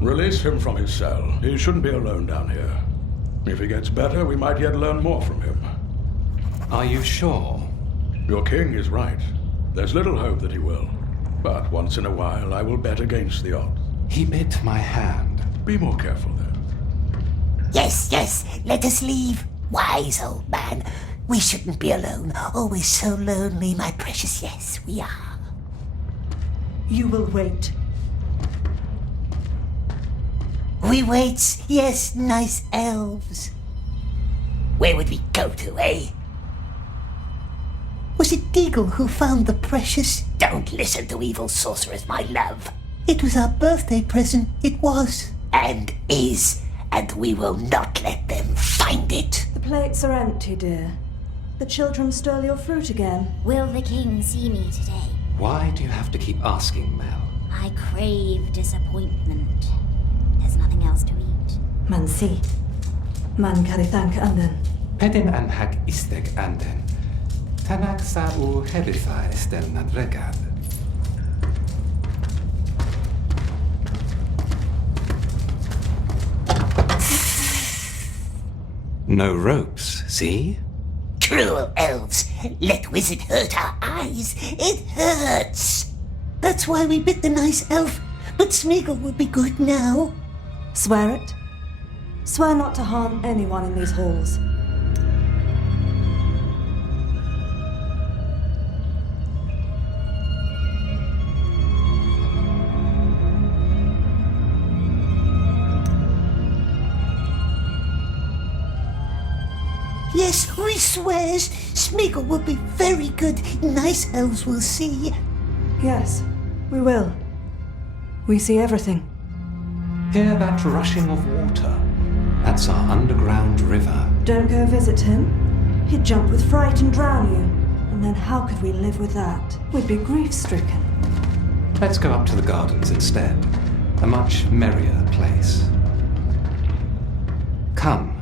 Release him from his cell. He shouldn't be alone down here. If he gets better, we might yet learn more from him. Are you sure? Your king is right. There's little hope that he will. But once in a while, I will bet against the odds. He bit my hand. Be more careful there. Yes, yes, let us leave. Wise old man. We shouldn't be alone. Oh, we're so lonely, my precious. Yes, we are. You will wait. We wait. Yes, nice elves. Where would we go to, eh? Was it Deagle who found the precious? Don't listen to evil sorcerers, my love. It was our birthday present. It was. And is. And we will not let them find it. The plates are empty, dear. The children stole your fruit again. Will the king see me today? Why do you have to keep asking, Mel? I crave disappointment. There's nothing else to eat. Man si. Man karithank anden. Pedin anhag isteg anden. Tanak sa u hebitha estel nadregad. No ropes, see? Cruel elves. Let wizard hurt our eyes. It hurts. That's why we bit the nice elf. But Smeagol will be good now. Swear it. Swear not to harm anyone in these halls. Yes, we swears. Smeagol will be very good. Nice elves will see. Yes, we will. We see everything. Hear that rushing of water? That's our underground river. Don't go visit him. He'd jump with fright and drown you. And then how could we live with that? We'd be grief-stricken. Let's go up to the gardens instead. A much merrier place. Come.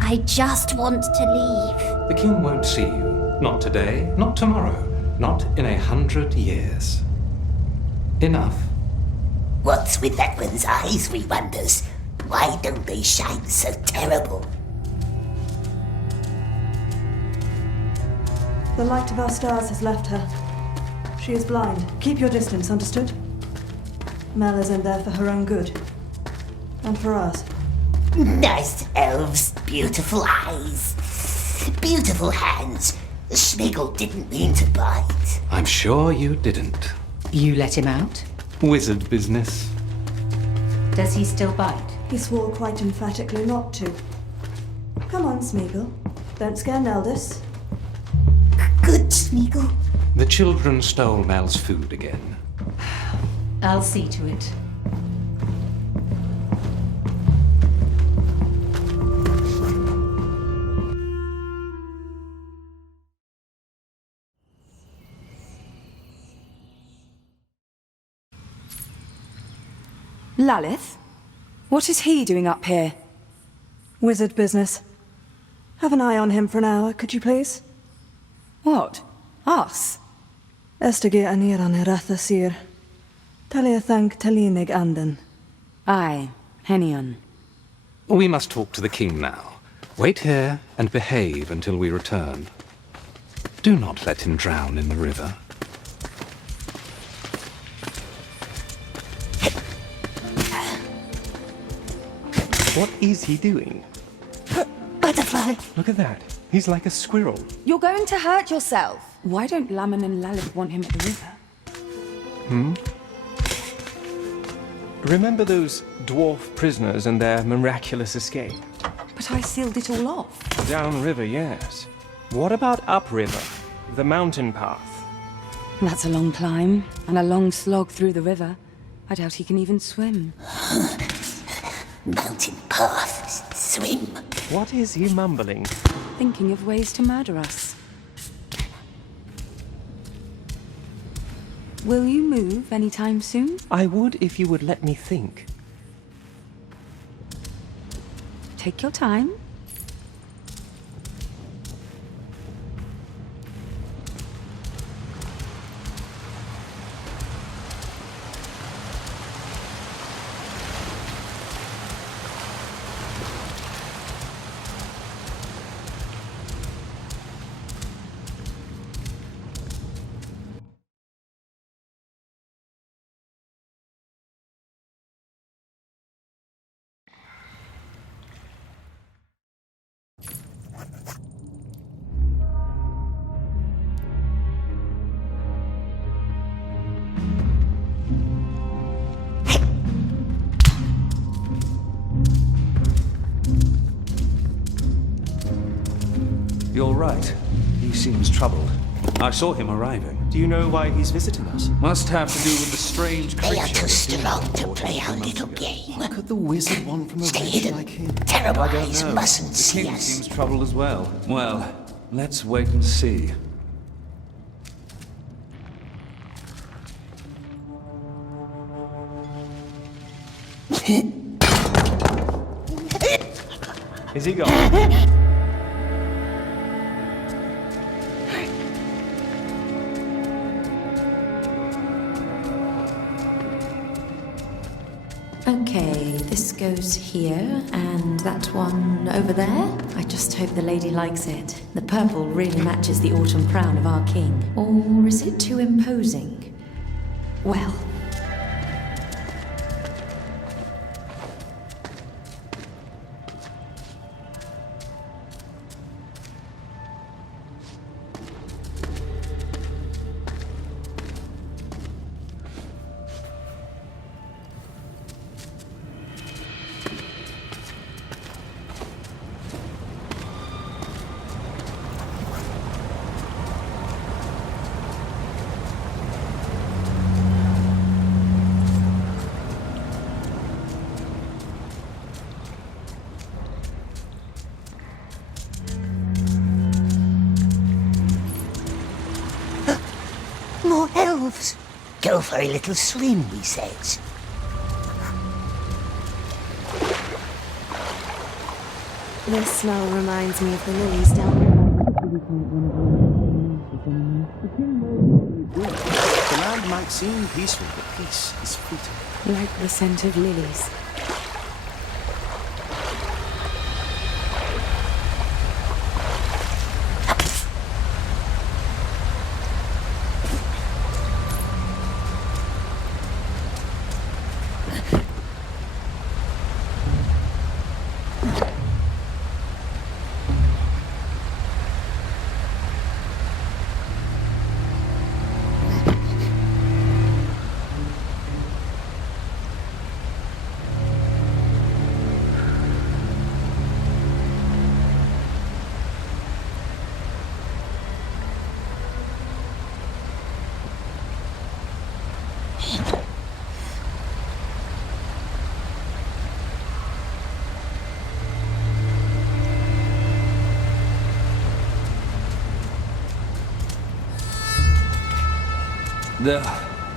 I just want to leave. The king won't see you. Not today, not tomorrow, not in 100 years. Enough. What's with that one's eyes, we wonders? Why don't they shine so terrible? The light of our stars has left her. She is blind. Keep your distance, understood? Mel is in there for her own good. And for ours. Nice elves, beautiful eyes, beautiful hands. Smeagol didn't mean to bite. I'm sure you didn't. You let him out? Wizard business. Does he still bite? He swore quite emphatically not to. Come on, Smeagol. Don't scare Neldis. Good, Smeagol. The children stole Mel's food again. I'll see to it. Lalith? What is he doing up here? Wizard business. Have an eye on him for an hour, could you please? What? Us? Estige anir an eratha sir. Talia thank talinig anden. Aye, Henion. We must talk to the king now. Wait here and behave until we return. Do not let him drown in the river. What is he doing? Butterfly. Look at that. He's like a squirrel. You're going to hurt yourself. Why don't Laman and Lalith want him at the river? Remember those dwarf prisoners and their miraculous escape? But I sealed it all off. Downriver, yes. What about upriver? The mountain path? That's a long climb, and a long slog through the river. I doubt he can even swim. Mountain path. Swim. What is he mumbling? Thinking of ways to murder us. Will you move anytime soon? I would if you would let me think. Take your time. You're right. He seems troubled. I saw him arriving. Do you know why he's visiting us? Must have to do with the strange creature. They are too that strong Bilbo to brought play in our 2 months little ago. game. What could the wizard want from a Stay wretch hidden. like him? Terrible I don't eyes know. mustn't The see king us. seems troubled as well. Well, let's wait and see. Is he gone? Okay, this goes here, and that one over there. I just hope the lady likes it. The purple really matches the autumn crown of our king. Or is it too imposing? Well. More elves. Go for a little swim, he says. This smell reminds me of the lilies down there. The land might seem peaceful, but peace is fleeting. Like the scent of lilies.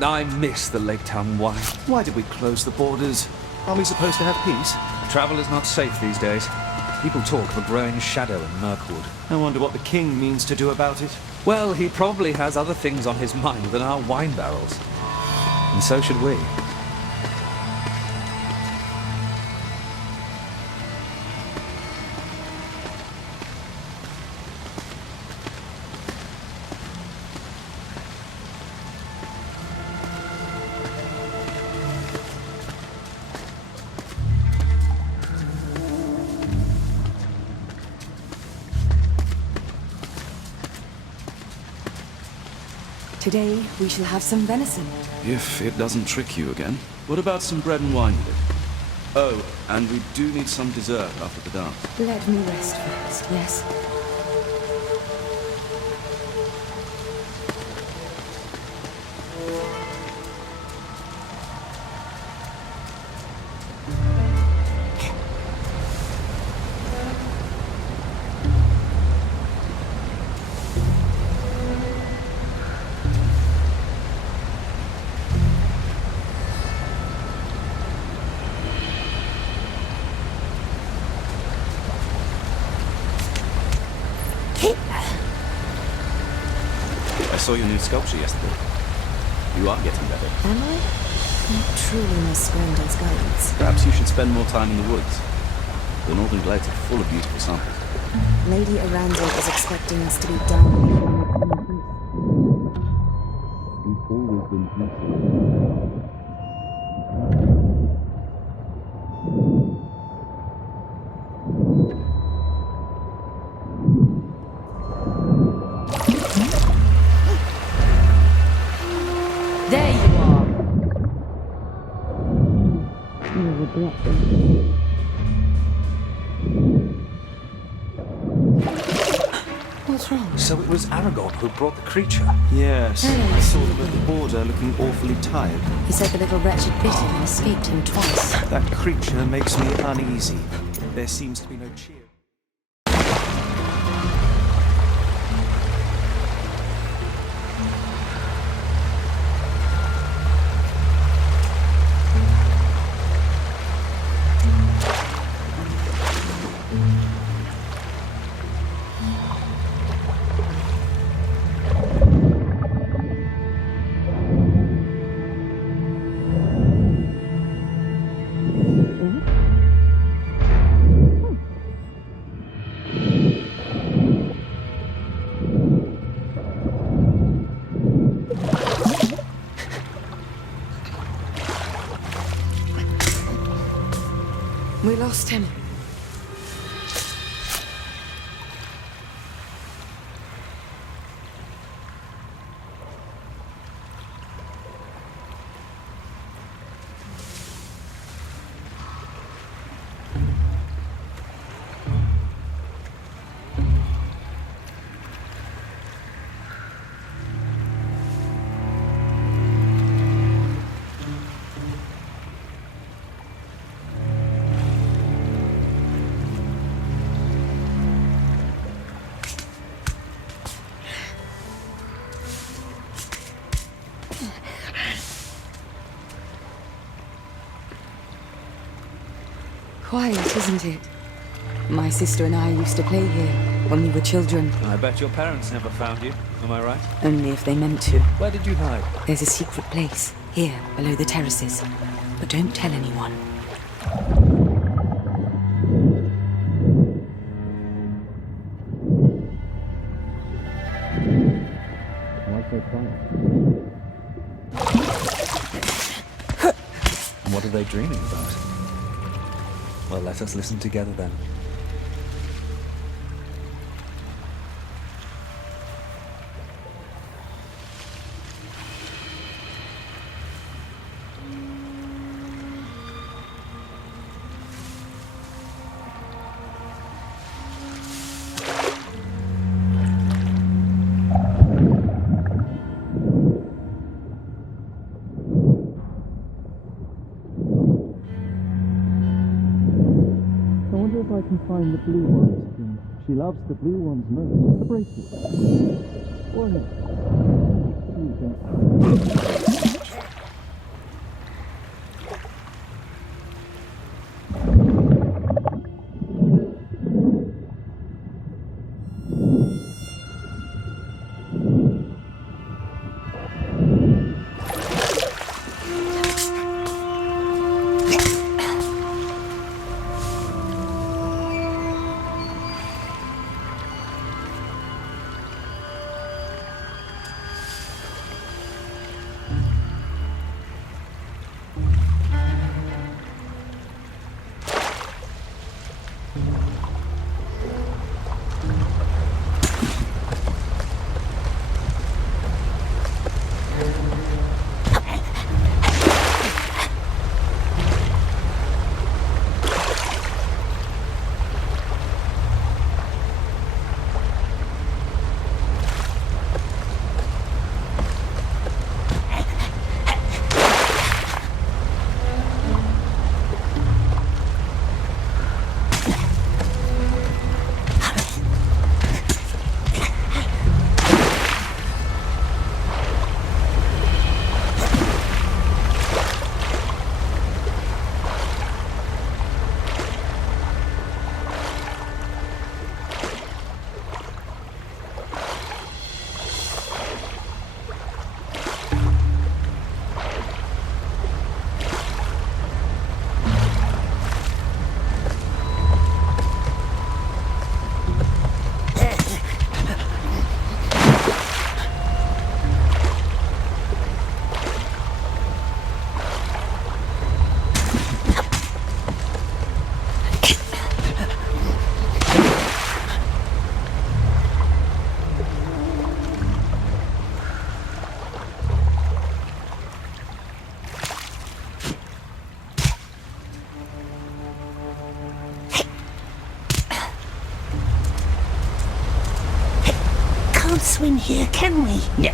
I miss the Lake Town wine. Why did we close the borders? Are we supposed to have peace? Travel is not safe these days. People talk of a growing shadow in Mirkwood. I wonder what the king means to do about it. Well, he probably has other things on his mind than our wine barrels. And so should we. Today, we shall have some venison. If it doesn't trick you again. What about some bread and wine with it? Oh, and we do need some dessert after the dance. Let me rest first, yes? I saw your new sculpture yesterday. You are getting better. Am I? Not truly Miss Grendel's guidance. Perhaps you should spend more time in the woods. The northern glades are full of beautiful samples. Lady Aranzel is expecting us to be down. You've always been beautiful. There you are. What's wrong? So it was Aragorn who brought the creature. Yes, I saw them at the border looking awfully tired. He said the little wretched bit him and escaped him twice. That creature makes me uneasy. There seems to be no cheer. We lost him. Quiet, isn't it? My sister and I used to play here when we were children. I bet your parents never found you. Am I right? Only if they meant to. Where did you hide? There's a secret place, here, below the terraces. But don't tell anyone. Why so quiet? What are they dreaming about? Well, let us listen together then. I can find the blue ones. She loves the blue ones most. A bracelet. Or not. can't swim here, can we? No.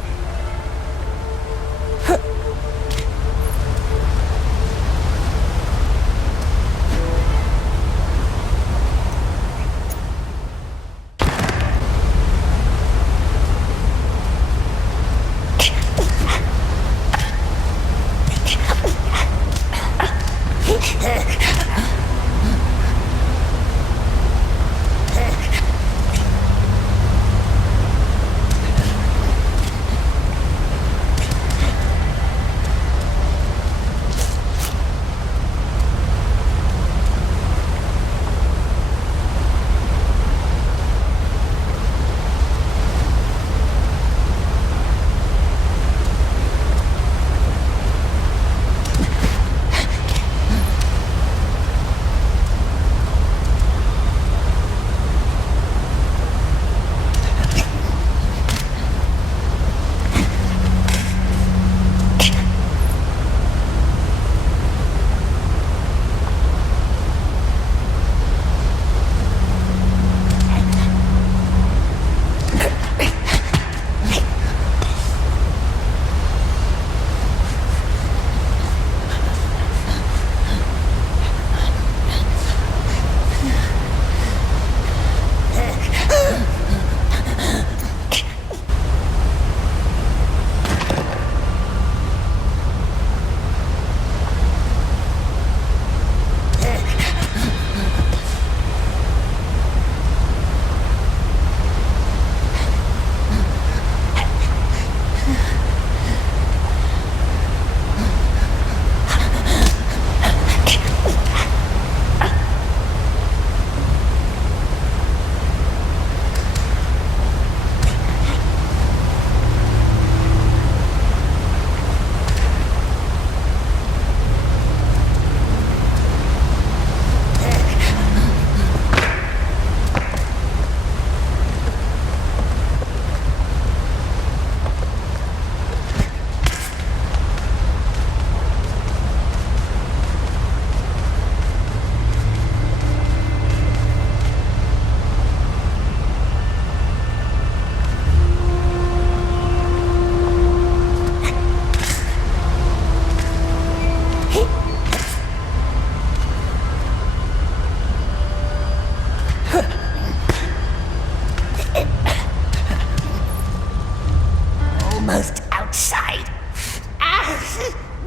Almost outside.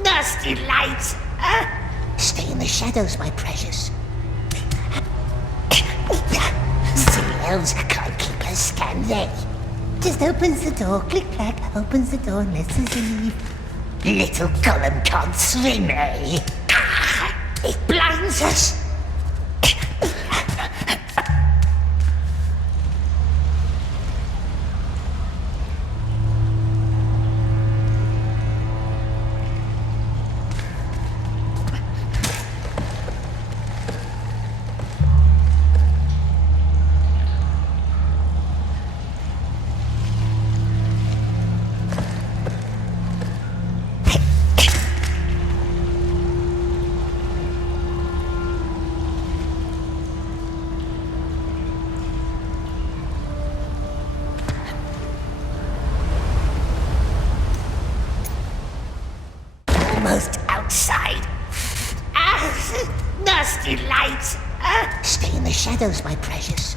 Nasty lights. Stay in the shadows, my precious. Silly elves can't keep us, can they? Just opens the door, click-clack, opens the door and lets us leave. Little Gollum can't swim, eh? It blinds us. Almost outside. Nasty lights. Stay in the shadows, my precious.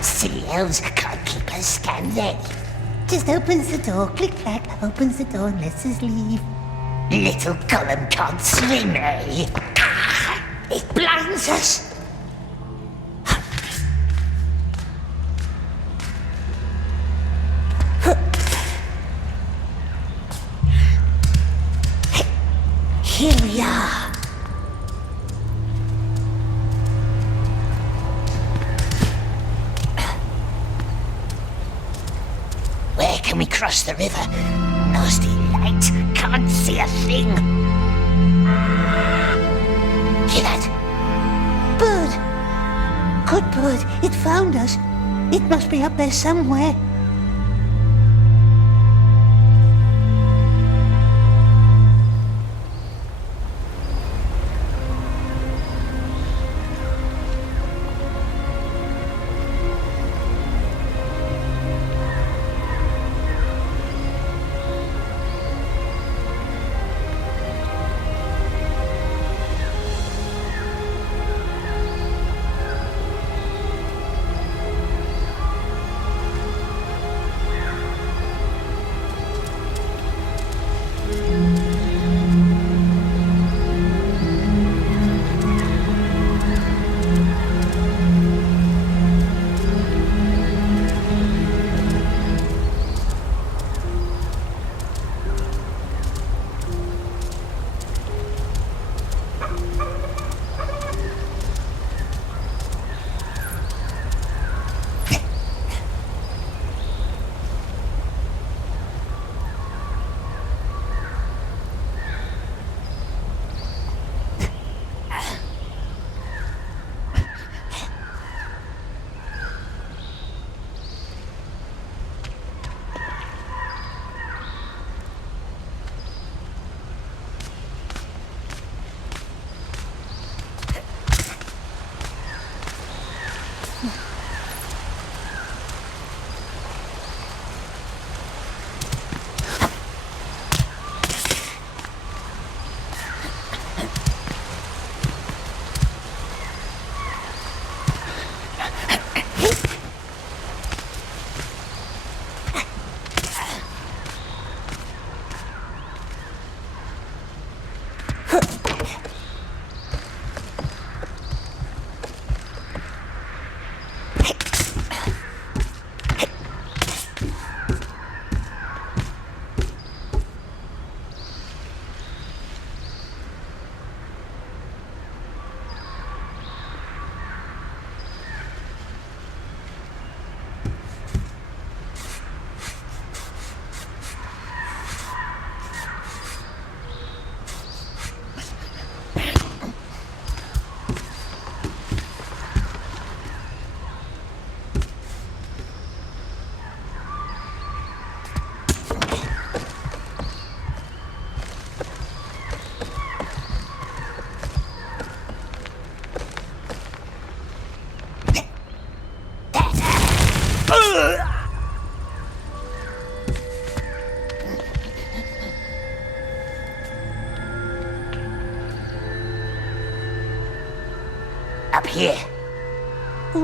Silly elves can't keep us, can they? Just opens the door, click-clack, opens the door and lets us leave. Little Gollum can't swim, eh? It blinds us. Here we are. Where can we cross the river? Nasty light, can't see a thing. Hear that? Bird. Good bird, it found us. It must be up there somewhere.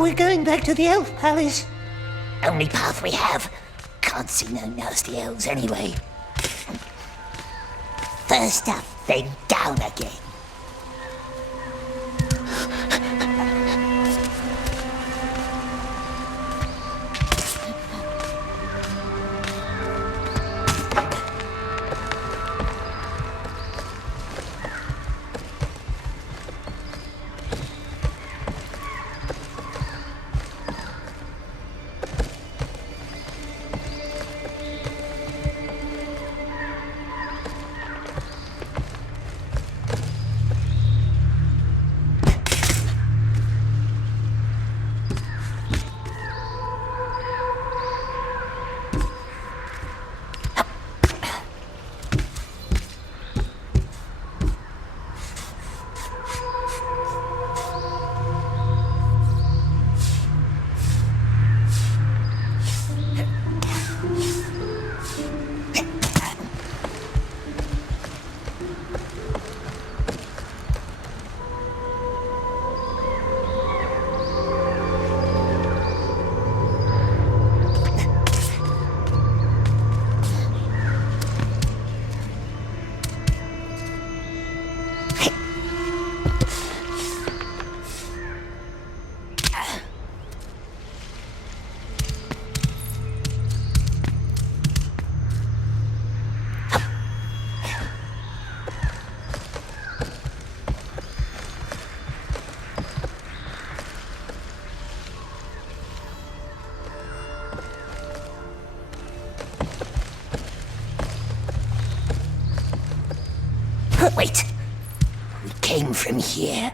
we're going back to the Elf Palace. Only path we have. Can't see no nasty elves anyway. First up, then down again. Wait. We came from here.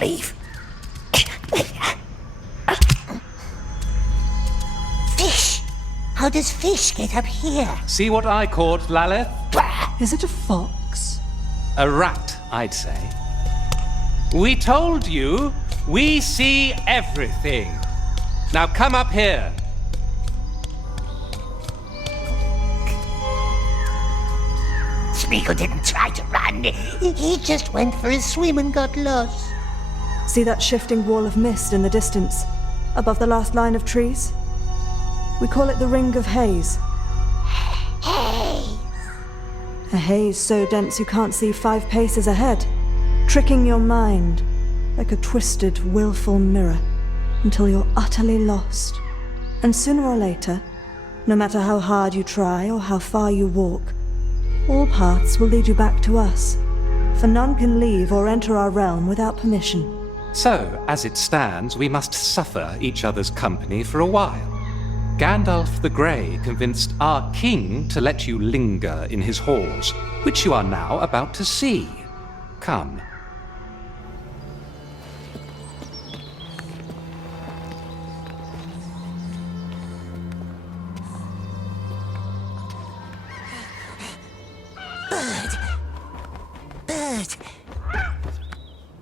leave. Fish! How does fish get up here? See what I caught, Lalith? Is it a fox? A rat, I'd say. We told you, we see everything. Now come up here. Smeagol didn't try to run. He just went for a swim and got lost. See that shifting wall of mist in the distance, above the last line of trees? We call it the Ring of Haze. Haze. A haze so dense you can't see 5 paces ahead, tricking your mind like a twisted, willful mirror until you're utterly lost. And sooner or later, no matter how hard you try or how far you walk, all paths will lead you back to us, for none can leave or enter our realm without permission. So, as it stands, we must suffer each other's company for a while. Gandalf the Grey convinced our king to let you linger in his halls, which you are now about to see. Come.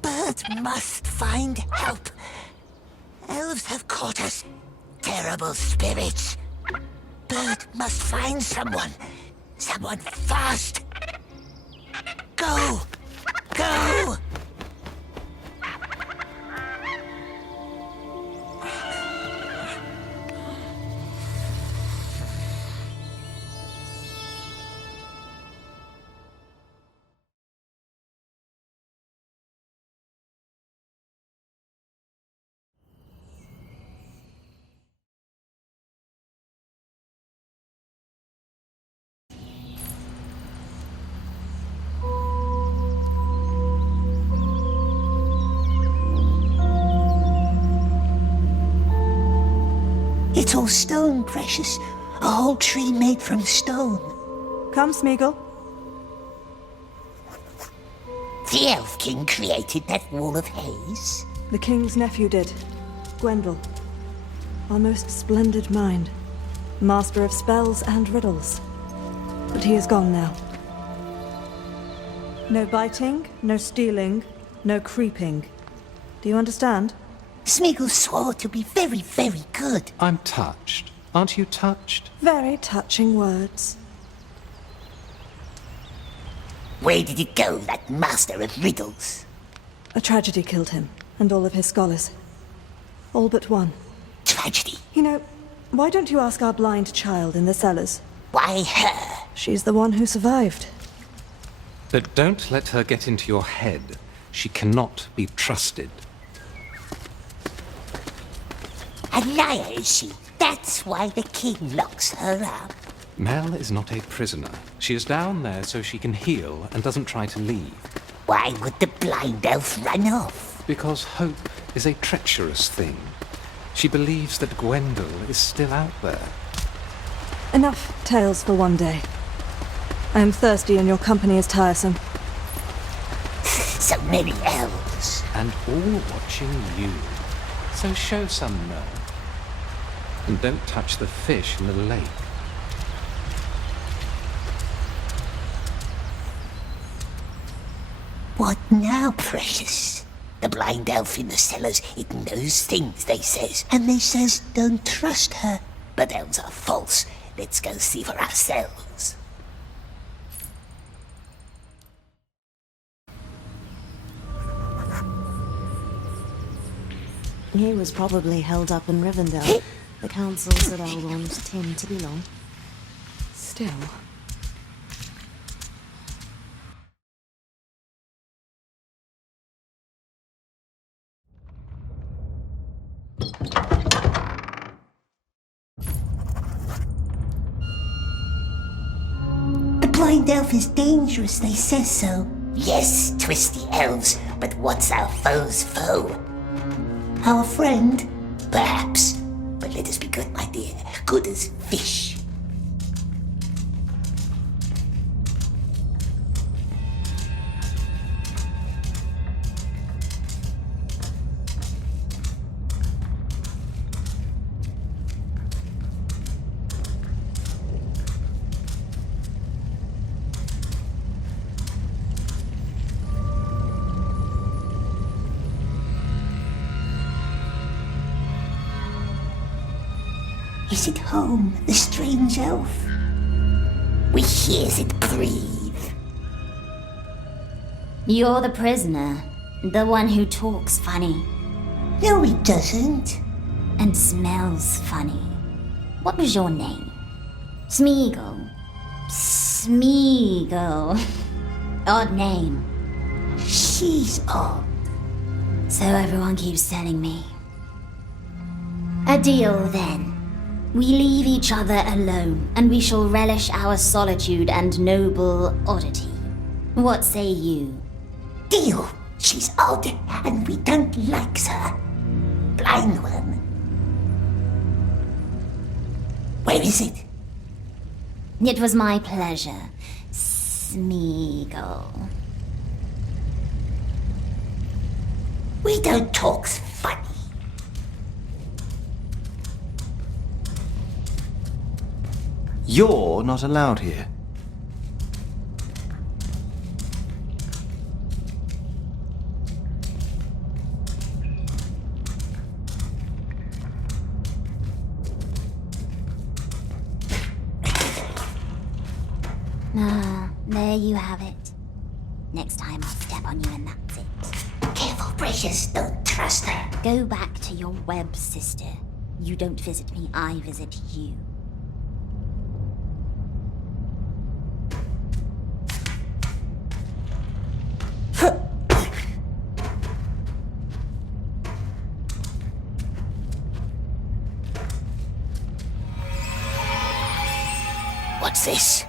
Bird must find help. Elves have caught us. Terrible spirits. Bird must find someone. Someone fast. Go! Go! It's all stone, precious. A whole tree made from stone. Come, Smeagol. The Elf King created that wall of haze. The king's nephew did. Gwendol. Our most splendid mind. Master of spells and riddles. But he is gone now. No biting, no stealing, no creeping. Do you understand? Smeagol swore to be very, very good. I'm touched. Aren't you touched? Very touching words. Where did it go, that master of riddles? A tragedy killed him, and all of his scholars. All but one. Tragedy? You know, why don't you ask our blind child in the cellars? Why her? She's the one who survived. But don't let her get into your head. She cannot be trusted. A liar, is she? That's why the king locks her up. Mel is not a prisoner. She is down there so she can heal and doesn't try to leave. Why would the blind elf run off? Because hope is a treacherous thing. She believes that Gwendol is still out there. Enough tales for one day. I am thirsty and your company is tiresome. So many elves. And all watching you. So show some nerve. And don't touch the fish in the lake. What now, precious? The blind elf in the cellars, it knows things, they says. And they says don't trust her. But elves are false. Let's go see for ourselves. He was probably held up in Rivendell. The council said Aragorn won't tend to be long. Still. The blind elf is dangerous, they says so. Yes, twisty elves, but what's our foe's foe? Our friend? Perhaps. But let us be good, my dear. Good as fish. Is it home, the strange elf? We hears it breathe. You're the prisoner. The one who talks funny. No, he doesn't. And smells funny. What was your name? Smeagol. Smeagol. Odd name. She's odd. So everyone keeps telling me. A deal then. We leave each other alone, and we shall relish our solitude and noble oddity. What say you? Deal. She's odd, and we don't like her. Blind one. Where is it? It was my pleasure, Smeagol. We don't talk funny. You're not allowed here. Ah, there you have it. Next time I'll step on you and that's it. Careful, precious. Don't trust her. Go back to your web, sister. You don't visit me, I visit you. What's this?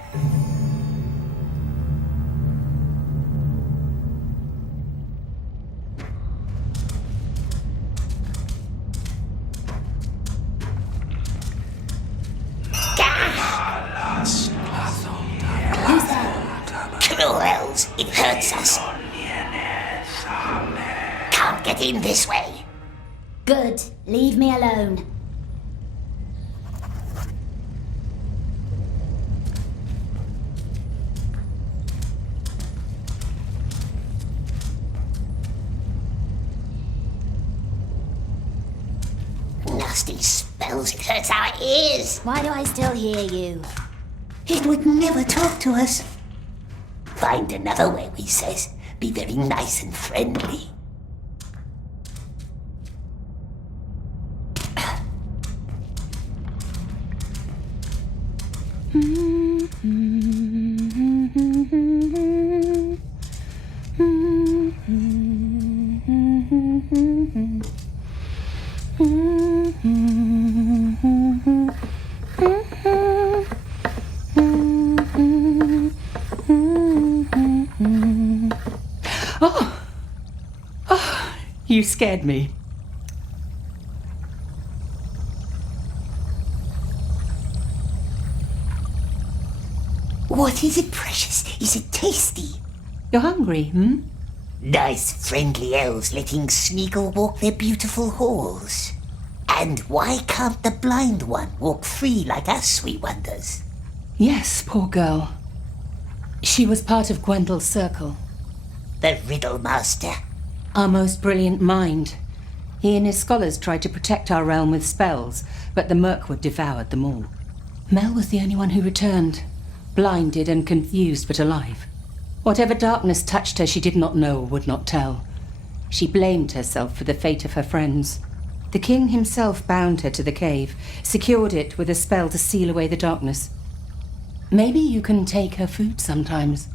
Cruels, it hurts us. Can't get in this way. Good. Leave me alone. Nasty spells, it hurts our ears. Why do I still hear you? It would never talk to us. Find another way, we says. Be very nice and friendly. You scared me. What is it, precious? Is it tasty? You're hungry, hmm? Nice, friendly elves letting Smeagol walk their beautiful halls. And why can't the blind one walk free like us, we wonders? Yes, poor girl. She was part of Gwendel's circle. The riddle master. Our most brilliant mind. He and his scholars tried to protect our realm with spells, but the Mirkwood devoured them all. Mel was the only one who returned, blinded and confused but alive. Whatever darkness touched her, she did not know or would not tell. She blamed herself for the fate of her friends. The king himself bound her to the cave, secured it with a spell to seal away the darkness. Maybe you can take her food sometimes.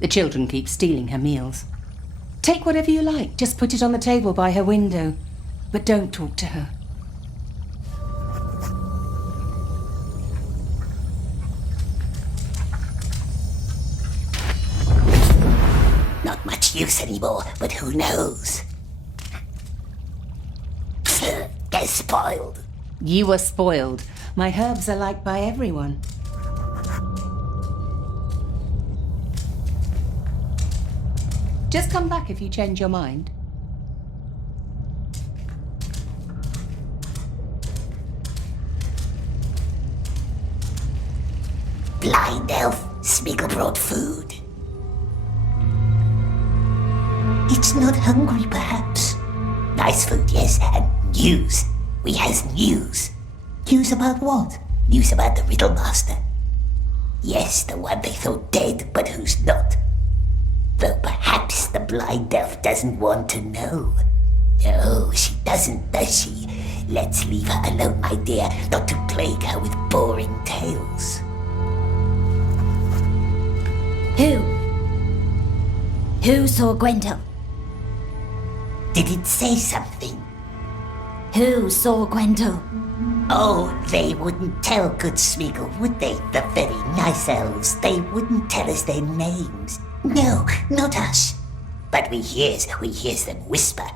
The children keep stealing her meals. Take whatever you like, just put it on the table by her window, but don't talk to her. Not much use anymore, but who knows? They're spoiled. You were spoiled. My herbs are liked by everyone. Just come back if you change your mind. Blind elf, Smeagol brought food. It's not hungry, perhaps. Nice food, yes, and news. We has news. News about what? News about the Riddle Master. Yes, the one they thought dead, but who's not. Though perhaps the blind elf doesn't want to know. No, she doesn't, does she? Let's leave her alone, my dear, not to plague her with boring tales. Who saw Gwendol? Did it say something? Who saw Gwendol? Oh, they wouldn't tell good Smeagol, would they? The very nice elves. They wouldn't tell us their names. No, not us. But we hears them whisper.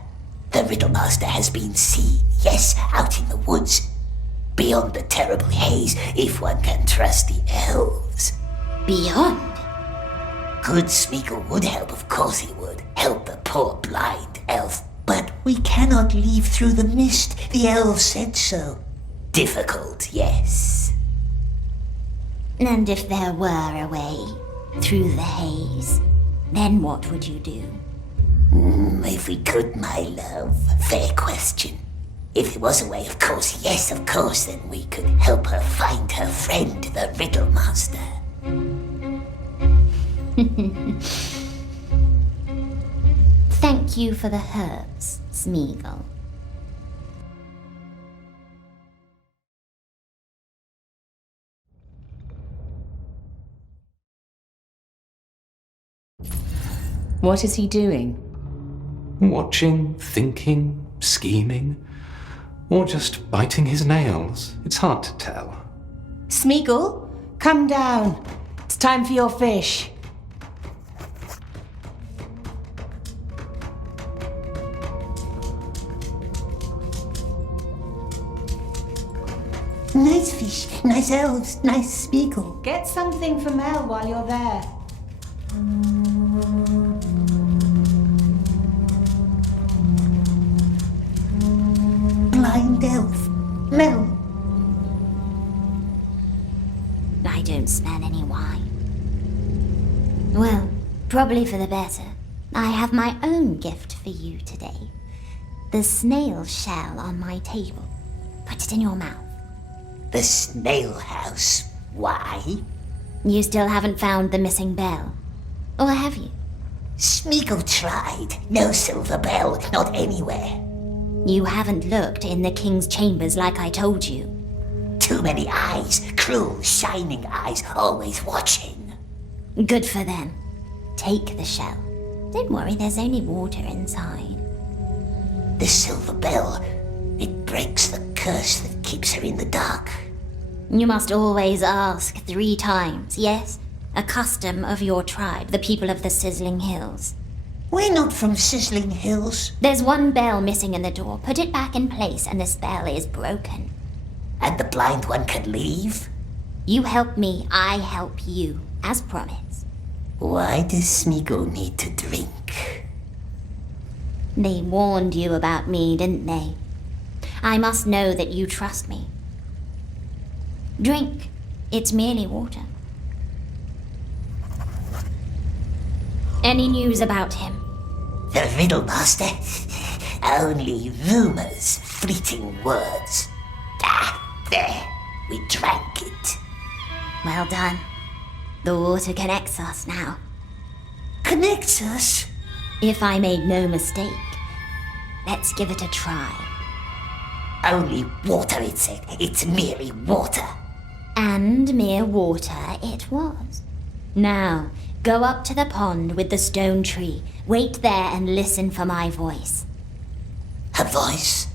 The Riddlemaster has been seen, yes, out in the woods. Beyond the terrible haze, if one can trust the elves. Beyond? Good Smeagol would help, of course he would. Help the poor blind elf. But we cannot leave through the mist. The elves said so. Difficult, yes. And if there were a way through the haze, then what would you do? If we could, my love. Fair question. If there was a way, of course, yes, of course, then we could help her find her friend, the Riddlemaster. Thank you for the herbs, Smeagol. What is he doing? Watching, thinking, scheming, or just biting his nails. It's hard to tell. Smeagol, come down. It's time for your fish. Nice fish, nice elves, nice Smeagol. Get something for Mel while you're there. Blind elf. Mel. I don't smell any wine. Well, probably for the better. I have my own gift for you today. The snail shell on my table. Put it in your mouth. The snail house. Why? You still haven't found the missing bell. Or have you? Smeagol tried. No silver bell, not anywhere. You haven't looked in the king's chambers like I told you. Too many eyes, cruel, shining eyes, always watching. Good for them. Take the shell. Don't worry, there's only water inside. The silver bell, it breaks the curse that keeps her in the dark. You must always ask 3 times, yes? A custom of your tribe, the people of the Sizzling Hills. We're not from Sizzling Hills. There's one bell missing in the door. Put it back in place and the spell is broken. And the blind one can leave? You help me, I help you, as promised. Why does Smeagol need to drink? They warned you about me, didn't they? I must know that you trust me. Drink. It's merely water. Any news about him? The Riddlemaster? Only rumors, fleeting words. There. We drank it. Well done. The water connects us now. Connects us? If I made no mistake, let's give it a try. Only water, it said. It's merely water. And mere water it was. Now, go up to the pond with the stone tree. Wait there and listen for my voice. Her voice?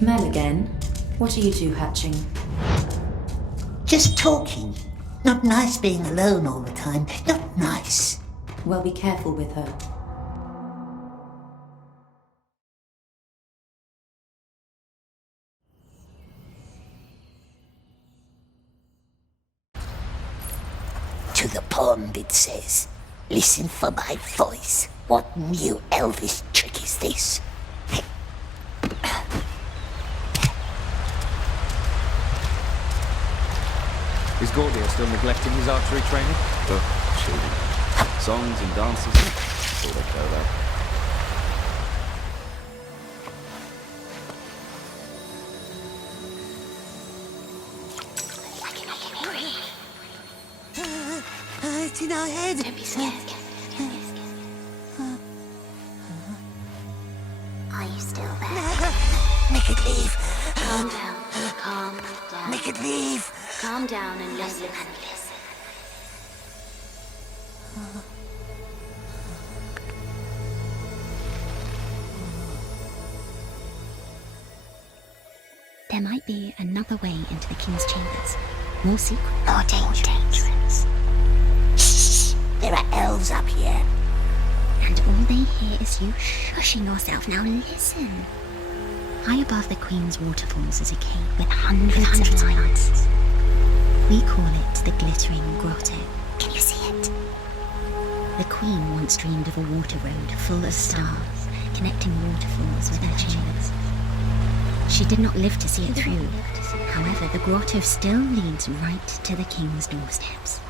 Mel again? What are you two hatching? Just talking. Not nice being alone all the time. Not nice. Well, be careful with her. To the pond, it says. Listen for my voice. What new elvish trick is this? Is Gordia still neglecting his archery training? Children. Songs and dances, that's all they care about. It's in our head. Don't be scared. Are you still there? Make it leave. Calm down. Calm down. Make it leave. Calm down and listen. There might be another way into the king's chambers. More secret. More dangerous. Shh! There are elves up here. And all they hear is you shushing yourself. Now listen. High above the Queen's waterfalls is a cave with hundreds of lights. We call it the Glittering Grotto. Can you see it? The Queen once dreamed of a water road full of stars, connecting waterfalls with her chambers. She did not live to see it through. However, the grotto still leads right to the King's doorsteps.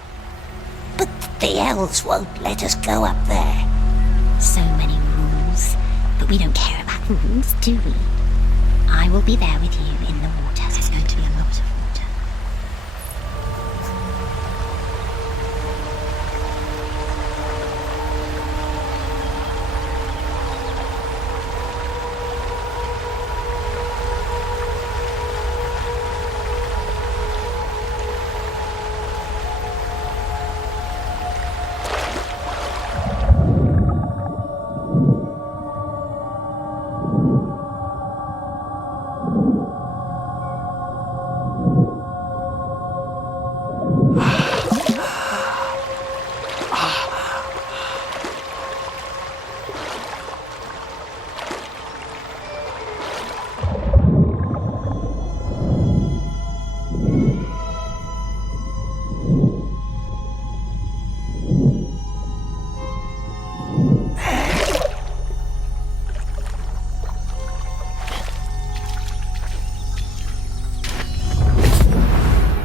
But the elves won't let us go up there. So many rules. But we don't care about rules, do we? I will be there with you in the water. There's going to be a lot of water.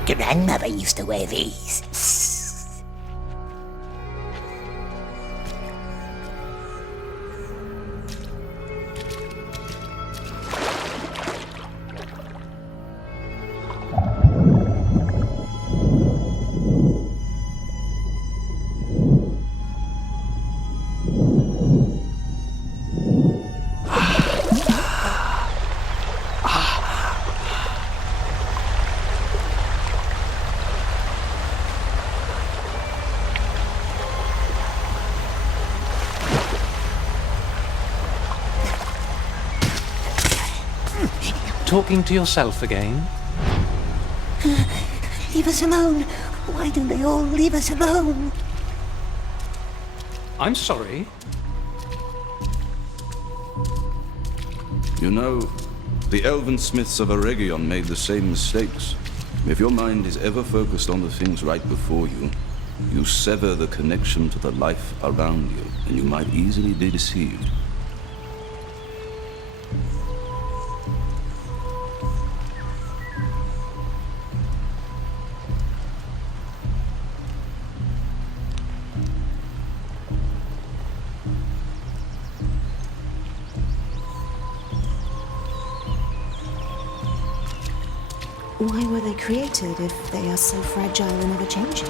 Grandmother used to wear these. Talking to yourself again? Leave us alone. Why don't they all leave us alone? I'm sorry. You know, the elven smiths of Eregion made the same mistakes. If your mind is ever focused on the things right before you, you sever the connection to the life around you, and you might easily be deceived. Why were they created if they are so fragile and ever-changing?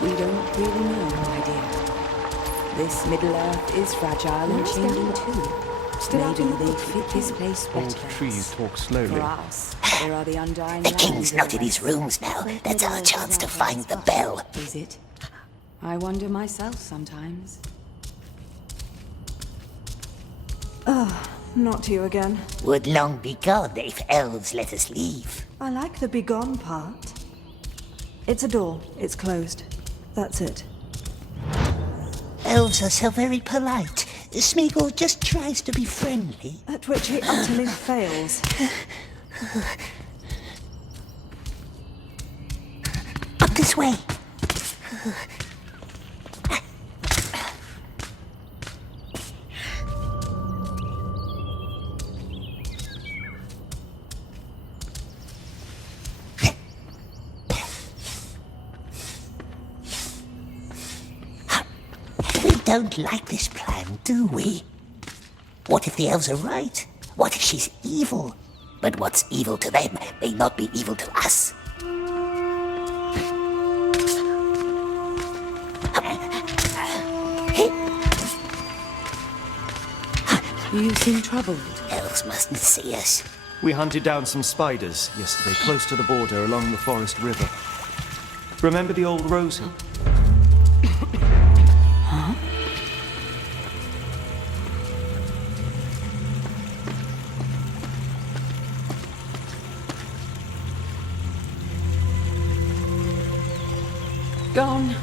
We don't really know, my dear. This Middle-earth is fragile and changing too. Maybe they fit this place better. Old trees talk slowly. For us, there are the undying The king's lands not of in his rest. rooms now. That's our chance to find the bell. Is it? I wonder myself sometimes. Not you again. Would long be gone if elves let us leave. I like the begone part. It's a door. It's closed. That's it. Elves are so very polite. Smeagol just tries to be friendly. At which he utterly fails. Up this way. don't like this plan, do we? What if the elves are right? What if she's evil? But what's evil to them may not be evil to us. You seem troubled. Elves mustn't see us. We hunted down some spiders yesterday, close to the border along the forest river. Remember the old rose hill? Huh? Gone.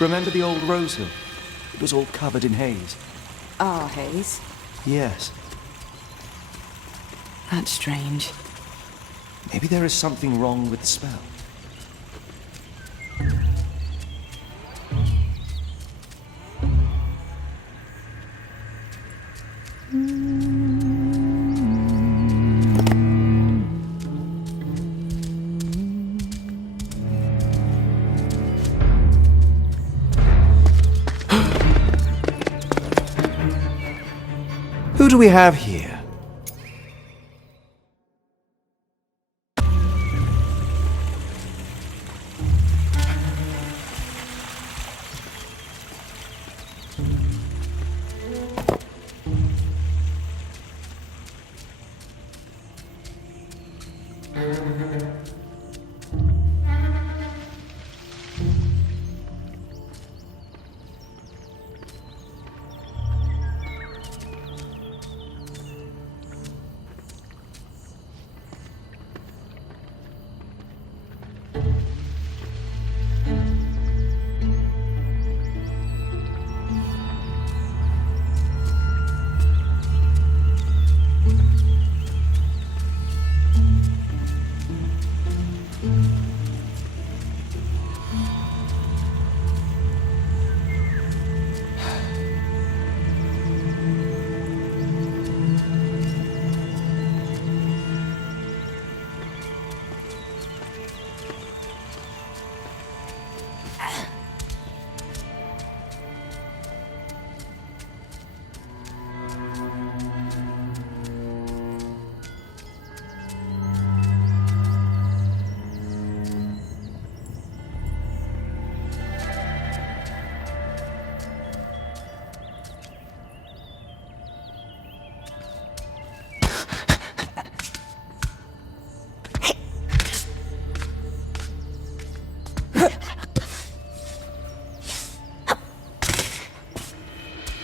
Remember the old rose hill? It was all covered in haze. Our haze. Yes. That's strange. Maybe there is something wrong with the spell. Who do we have here?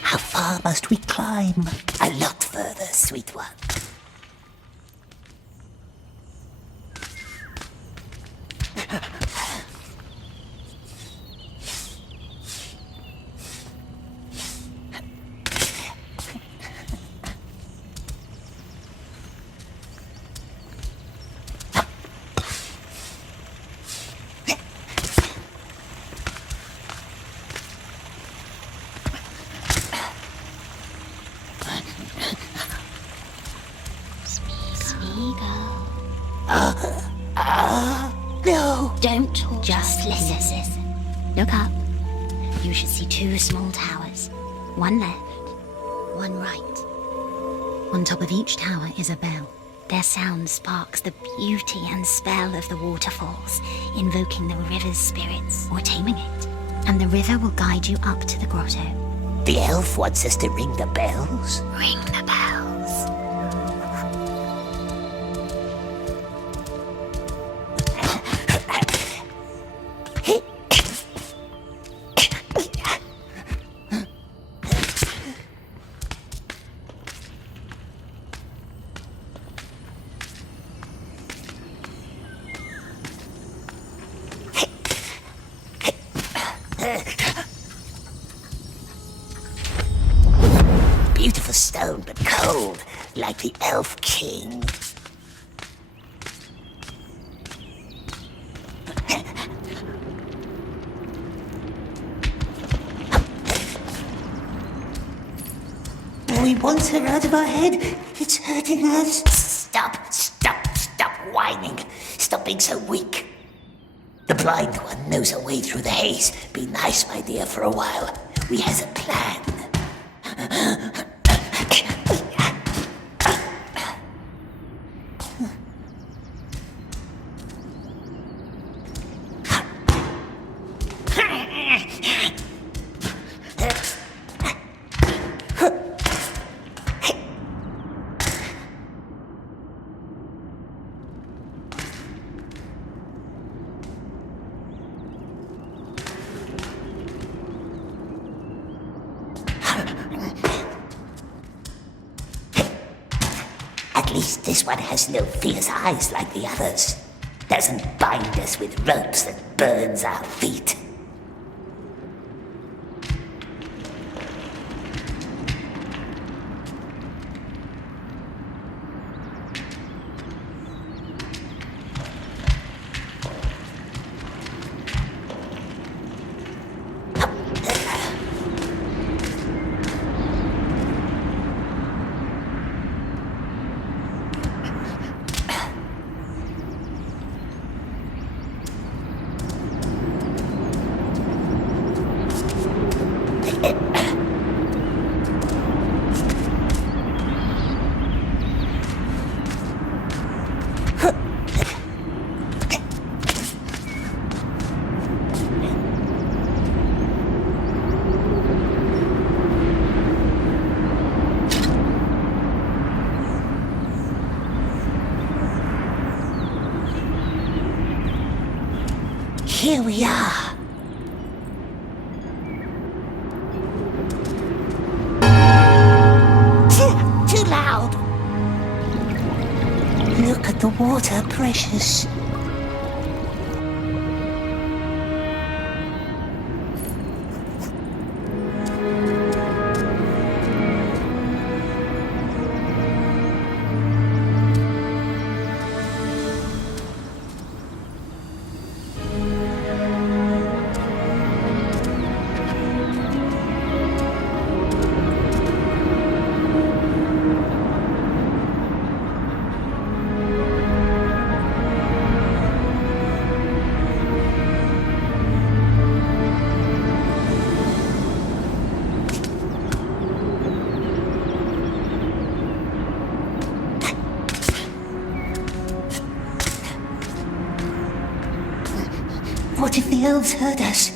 How far must we climb? A lot further, sweet one. No! Don't talk, just listen. Look up. You should see two small towers. One left, one right. On top of each tower is a bell. Their sound sparks the beauty and spell of the waterfalls, invoking the river's spirits or taming it. And the river will guide you up to the grotto. The elf wants us to ring the bells? Ring the bells. Beautiful stone, but cold, like the elf king. We want her out of our head. It's hurting us. Stop whining. Stop being so weak. The blind one knows a way through the haze. Be nice, my dear, for a while. We has a plan. At least this one has no fierce eyes like the others. Doesn't bind us with ropes that burns our feet. Here we are. Too loud. Look at the water, precious. What if the elves heard us?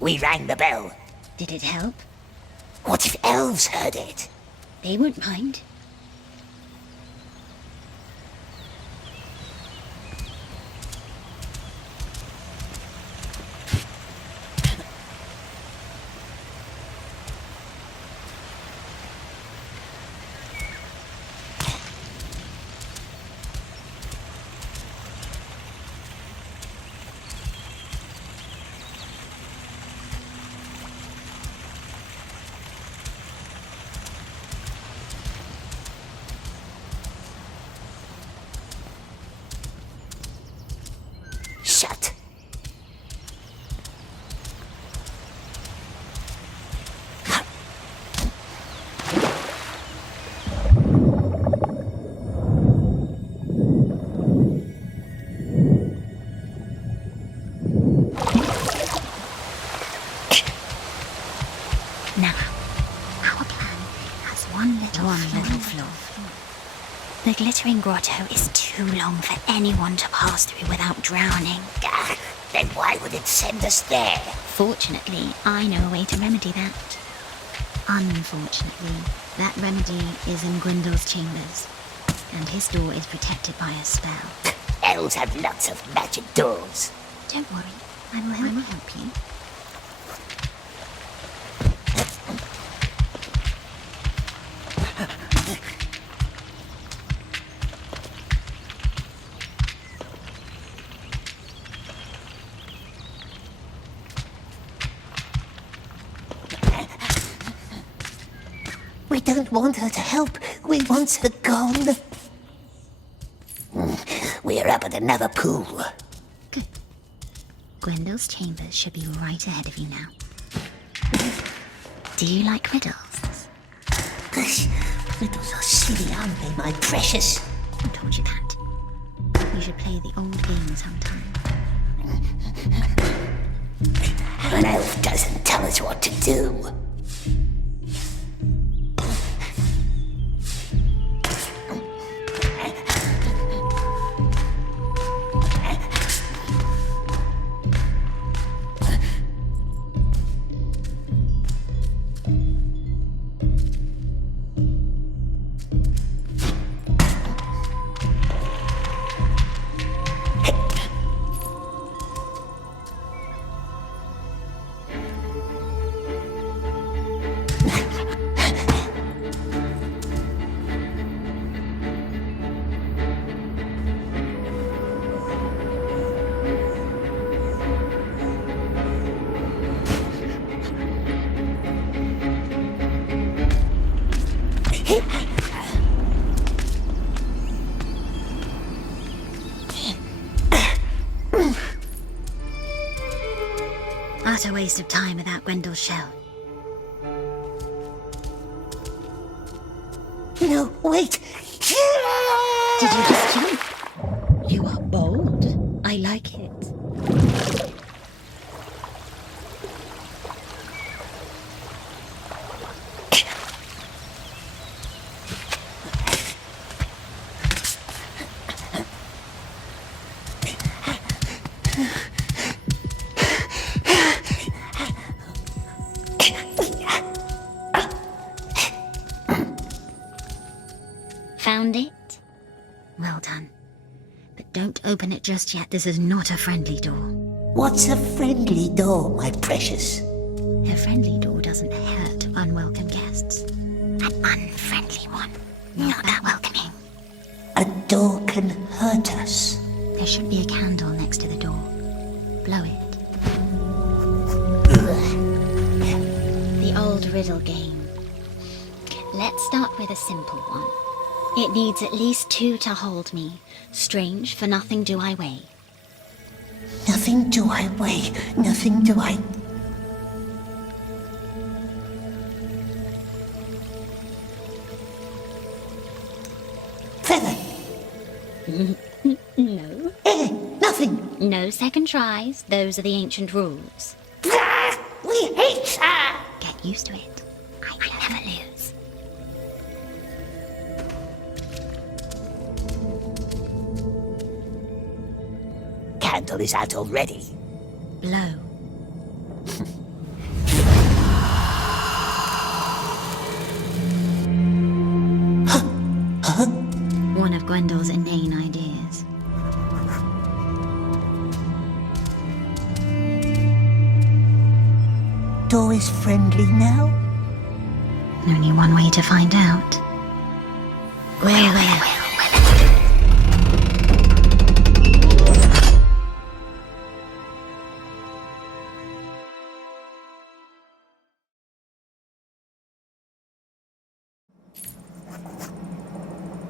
We rang the bell. Did it help? What if elves heard it? They won't mind. Shut. Now, our plan has one little flaw. The glittering grotto is too long for anyone to pass through without drowning. Then why would it send us there? Fortunately, I know a way to remedy that. Unfortunately, that remedy is in Gwyndol's chambers, and his door is protected by a spell. Elves have lots of magic doors. Don't worry, I will help you. We don't want her to help. We want her gone. We're up at another pool. Good. Gwyndol's chambers should be right ahead of you now. Do you like riddles? Gosh, riddles are silly, aren't they, my precious? Who told you that? You should play the old game sometime. An elf doesn't tell us what to do. Utter waste of time without Gwyndol's shell. No, wait! Did you just jump? You are bold. I like it. Found it? Well done. But don't open it just yet. This is not a friendly door. What's a friendly door, my precious? A friendly door doesn't hurt unwelcome guests. An unfriendly one. Not that welcoming. A door can hurt us. There should be a candle next to the door. Blow it. The old riddle game. Let's start with a simple one. It needs at least 2 to hold me. Strange, for nothing do I weigh. Nothing do I weigh, nothing do I... Feather! No. Nothing! No second tries. Those are the ancient rules. We hate her! Get used to it. I never lose. Candle is out already. Blow. One of Gwyndol's inane ideas. Door is friendly now? Only one way to find out. Well.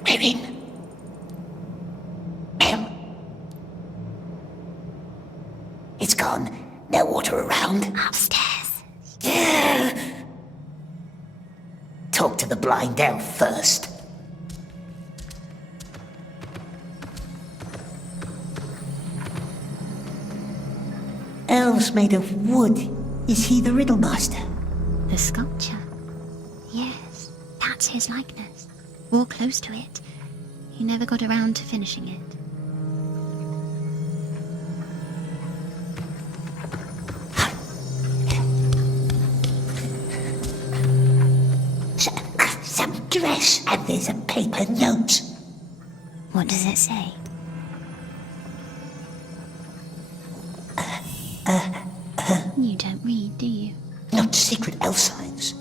We're in. It's gone. No water around. Upstairs. Talk to the blind elf first. Elves made of wood. Is he the riddle master? The sculpture. Yes, that's his likeness. Walk close to it. He never got around to finishing it. Yes, and there's a paper note. What does it say? You don't read, do you? Not secret elf signs.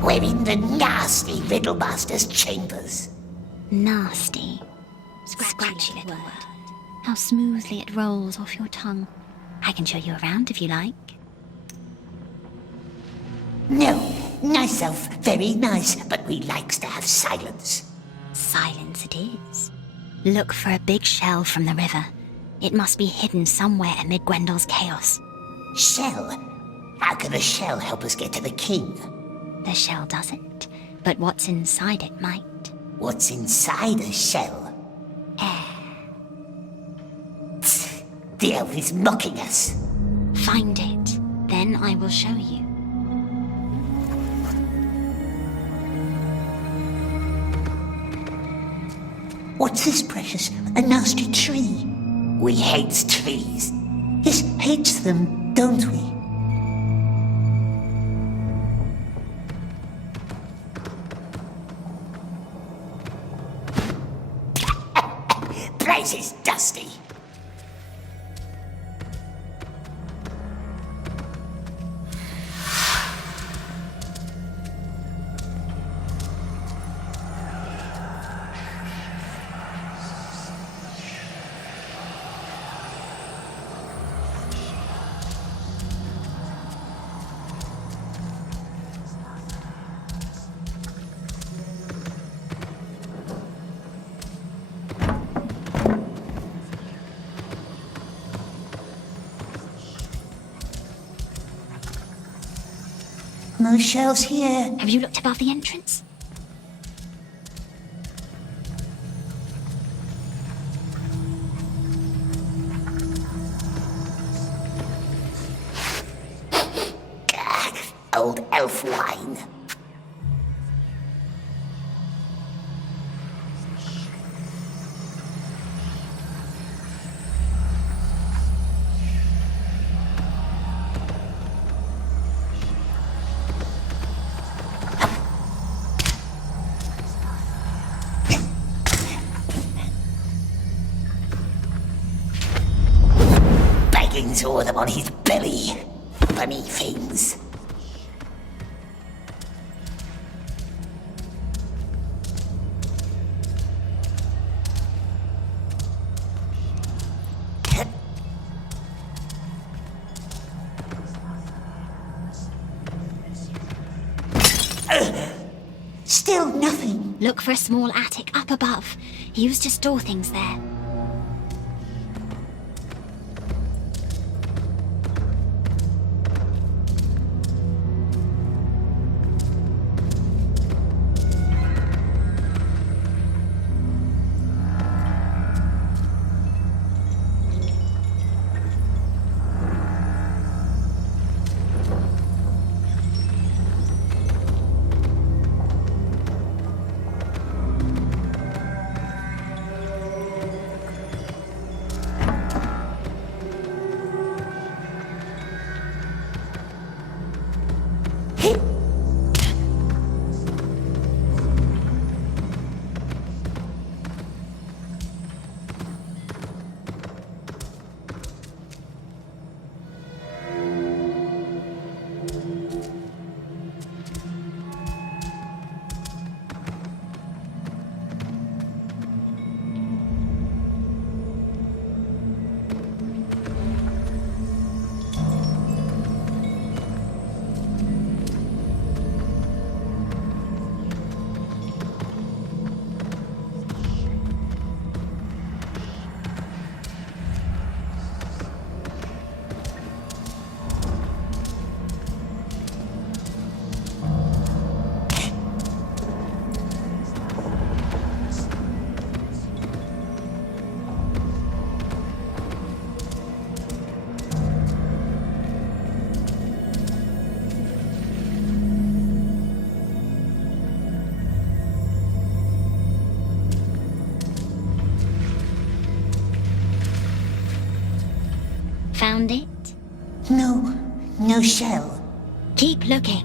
We're in the nasty Riddlemaster's chambers. Nasty. Scratchy little word. How smoothly it rolls off your tongue. I can show you around if you like. No, nice elf, very nice, but we likes to have silence. Silence it is. Look for a big shell from the river. It must be hidden somewhere amid Gwendole's chaos. Shell? How can a shell help us get to the king? The shell doesn't, but what's inside it might. What's inside a shell? Air. The elf is mocking us. Find it, then I will show you. What's this, Precious? A nasty tree? We hates trees. Yes, hates them, don't we? Place is dusty. No shells here. Have you looked above the entrance? Old elf wine. Baggins wore them on his belly. Funny things. Still nothing. Look for a small attic up above. He used to store things there. found it? No shell. Keep looking.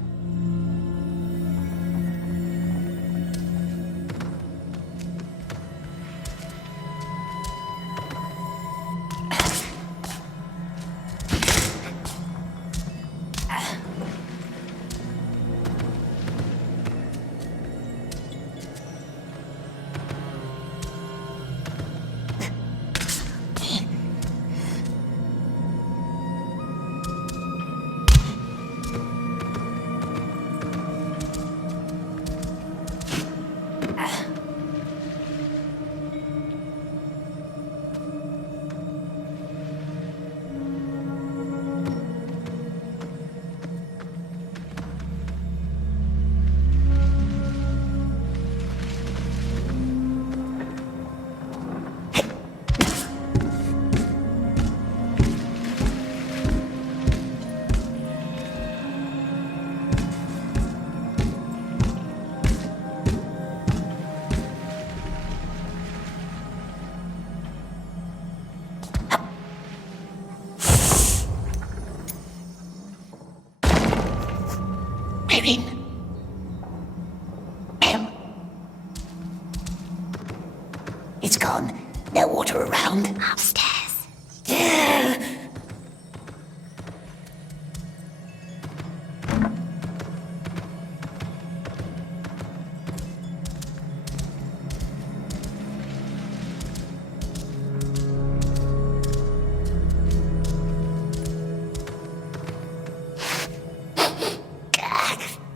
It's gone. No water around. Upstairs.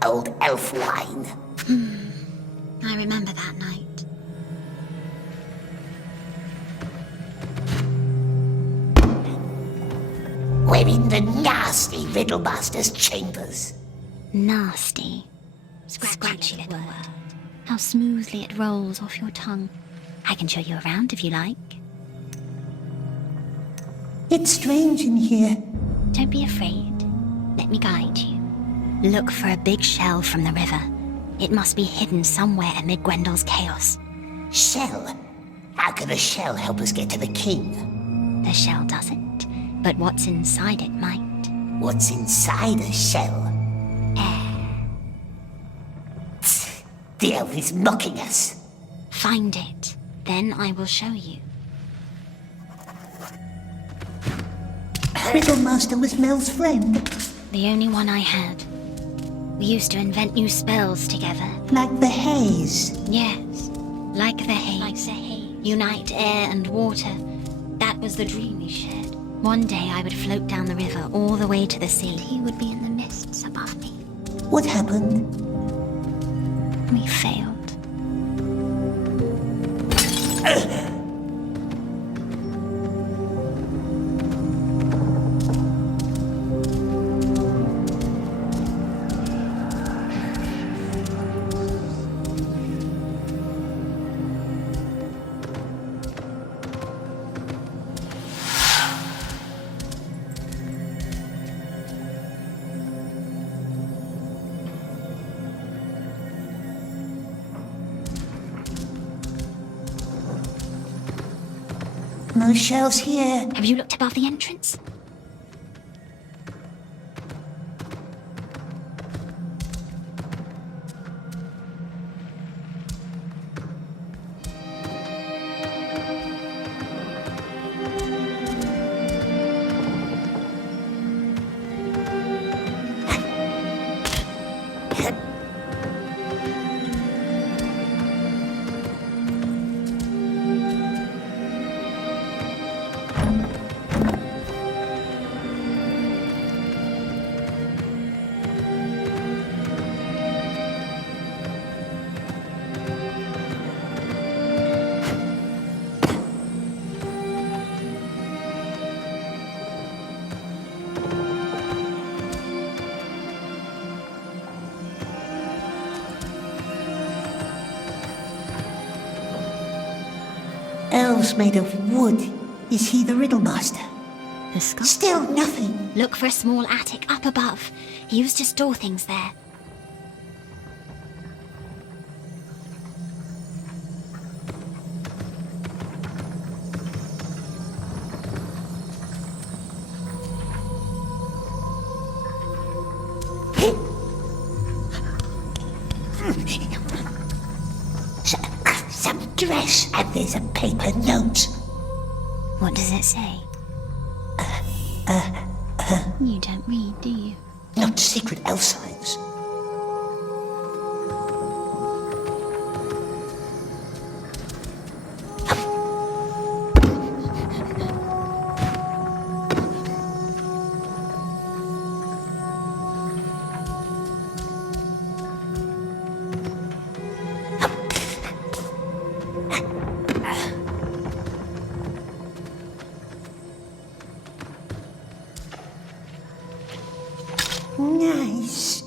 Old elf wine. I remember that night. We're in the nasty Riddlemaster's chambers. Nasty. Scratchy little word. How smoothly it rolls off your tongue. I can show you around if you like. It's strange in here. Don't be afraid. Let me guide you. Look for a big shell from the river. It must be hidden somewhere amid Gwendole's chaos. Shell? How can a shell help us get to the king? The shell doesn't, but what's inside it might. What's inside a shell? Air. The elf is mocking us. Find it, then I will show you. Riddlemaster was Mel's friend. The only one I had. We used to invent new spells together. Like the haze. Yes, like the haze. Unite air and water. That was the dream we shared. One day I would float down the river all the way to the sea. He would be in the mists above me. What happened? We failed. No shells here. Have you looked above the entrance? Elves made of wood. Is he the Riddlemaster? The skull? Still nothing. Look for a small attic up above. He used to store things there. Some dress, and there's a paper note. What does it say? You don't read, do you? Not secret elf signs. Nice.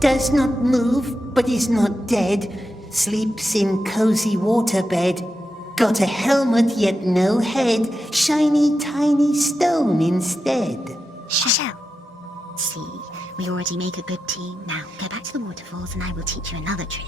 Does not move, but is not dead. Sleeps in cozy waterbed. Got a helmet, yet no head. Shiny, tiny stone instead. Shell. See, we already make a good team. Now, go back to the waterfalls and I will teach you another trick.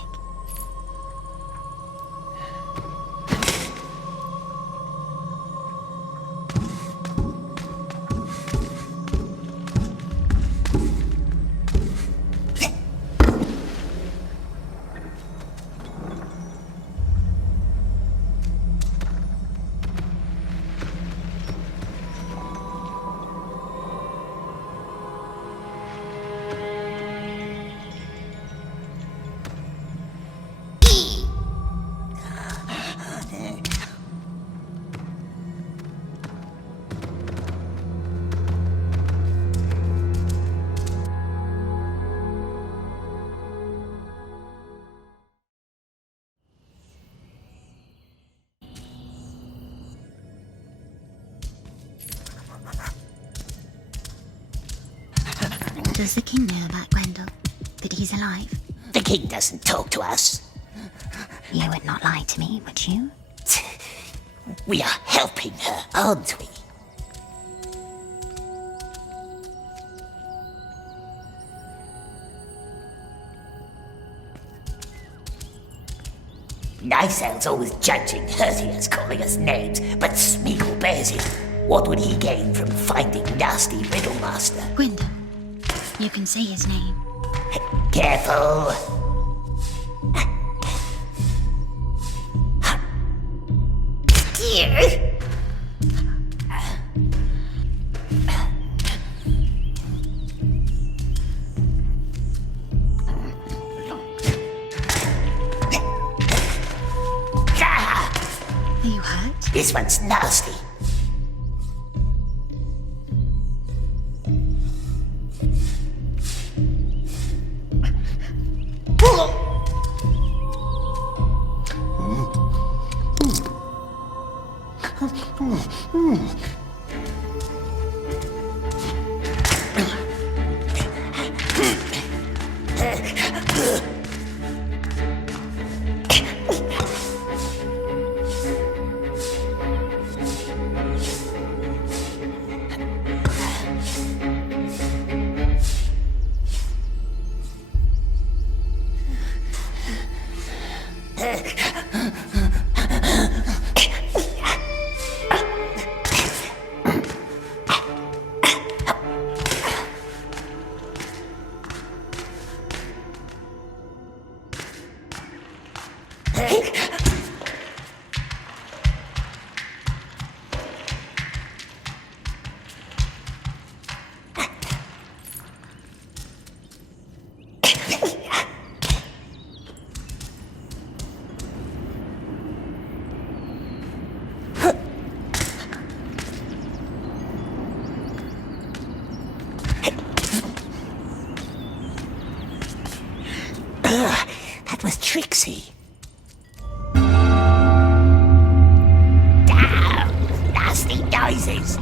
Does the king know about Grendel? That he's alive? The king doesn't talk to us. You would not lie to me, would you? We are helping her, aren't we? Nice Elf's always judging, hurting us, calling us names, but Smeagol bears it. What would he gain from finding nasty Riddlemaster? Grendel. You can say his name. Careful. Are you hurt? This one's nasty. That was Trixie. Damn! Nasty noises!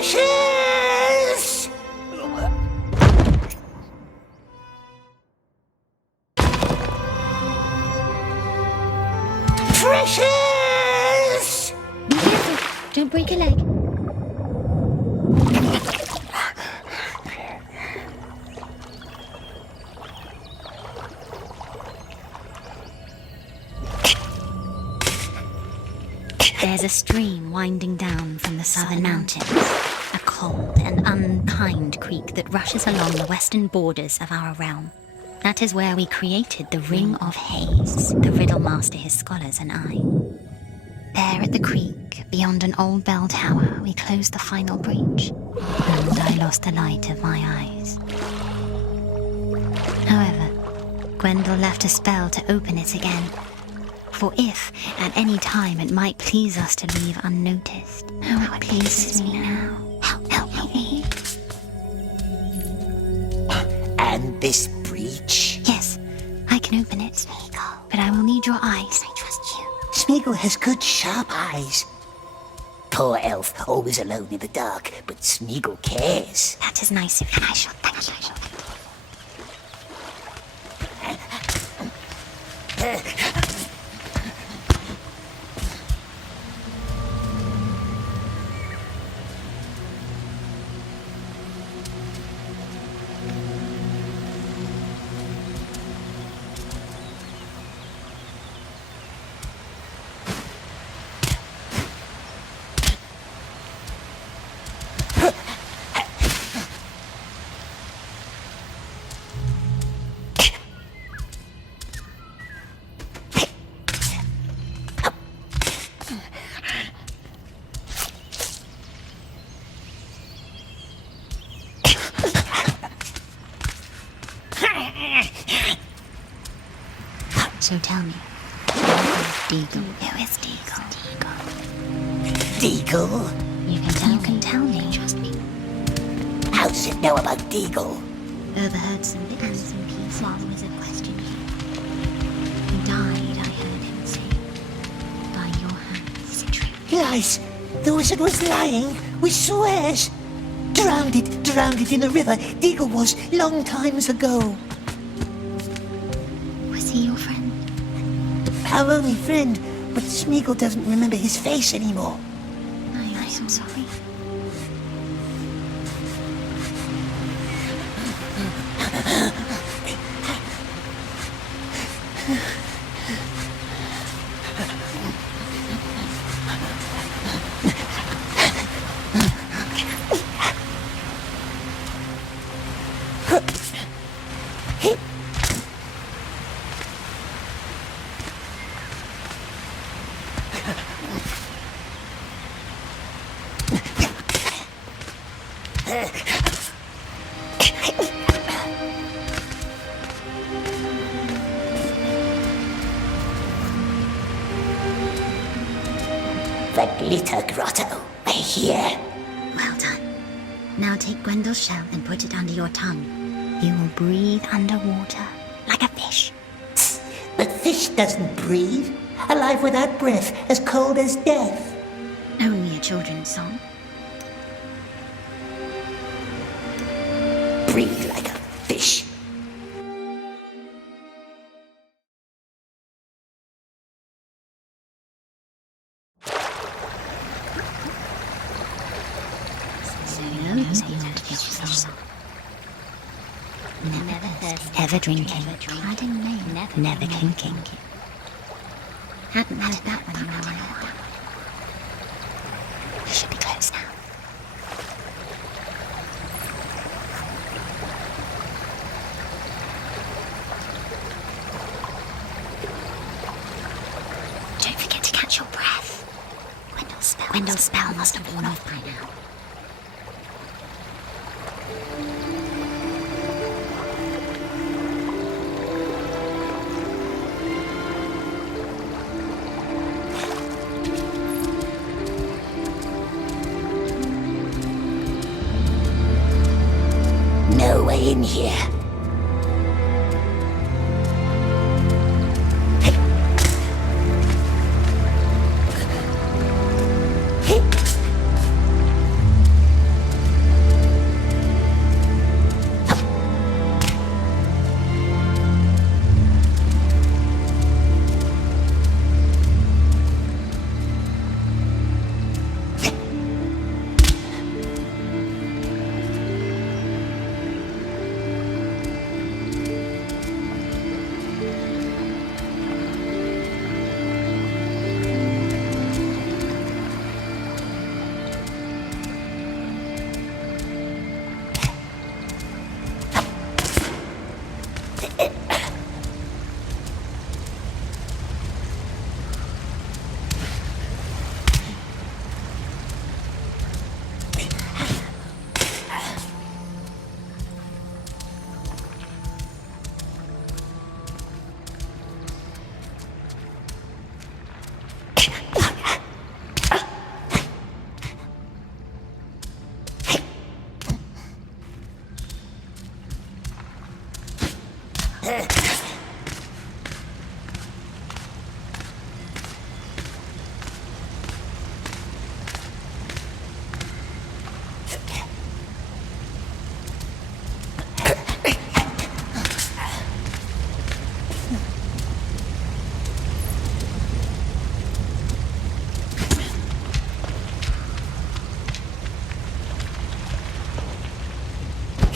Precious! Precious! Be careful. Don't break a leg. There's a stream winding down from the southern mountains. A cold and unkind creek that rushes along the western borders of our realm. That is where we created the Ring of Haze, the riddle master, his scholars, and I. There at the creek, beyond an old bell tower, we closed the final breach, and I lost the light of my eyes. However, Gwendol left a spell to open it again. For if, at any time, it might please us to leave unnoticed, how it pleases me now. Help me. And this breach? Yes, I can open it. Smeagol. But I will need your eyes. I trust you. Smeagol has good, sharp eyes. Poor elf, always alone in the dark, but Smeagol cares. That is nice of you. I shall thank you. So tell me, Deagle. Who is Deagle? Deagle? You can tell me. Trust me. How does it know about Deagle? Overheard some bits and pieces while the wizard questioned him. He died, I heard him say. By your hands. Is it true? Lies! The wizard was lying! We swears! Drowned it in the river. Deagle was, long times ago. Was he your friend? Our only friend, but Smeagol doesn't remember his face anymore. I am sorry. The glitter grotto, I hear. Well done. Now take Gwendol's shell and put it under your tongue. You will breathe underwater, like a fish. But fish doesn't breathe. Alive without breath, as cold as death. Only a children's song. Breathe like a fish. Never thirsty, ever drinking, never clinking. Hadn't heard that one in a while. We should be close now. Don't forget to catch your breath. Gwendol's spell must have worn off by now. No way in here.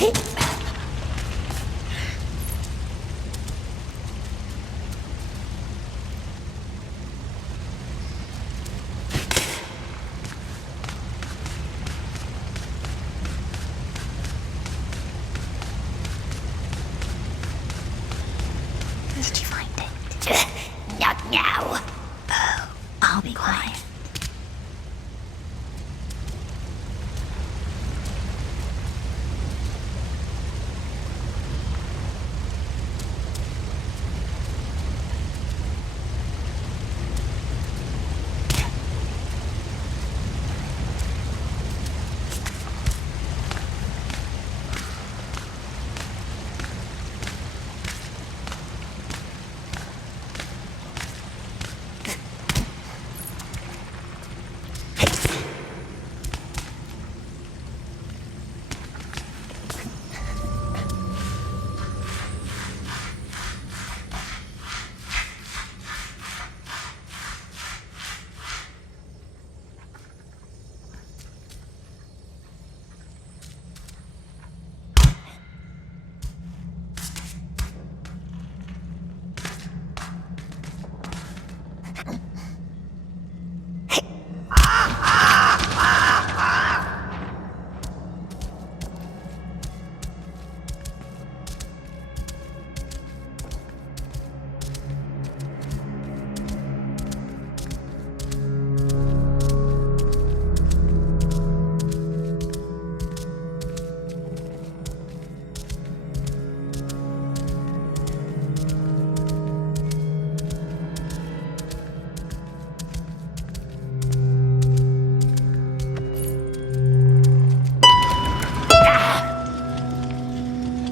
Did you find it? Not now. Oh, I'll be quiet.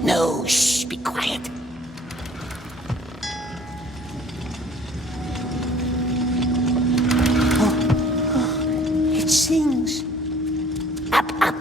No, shh, be quiet. Oh, it sings. Up, up.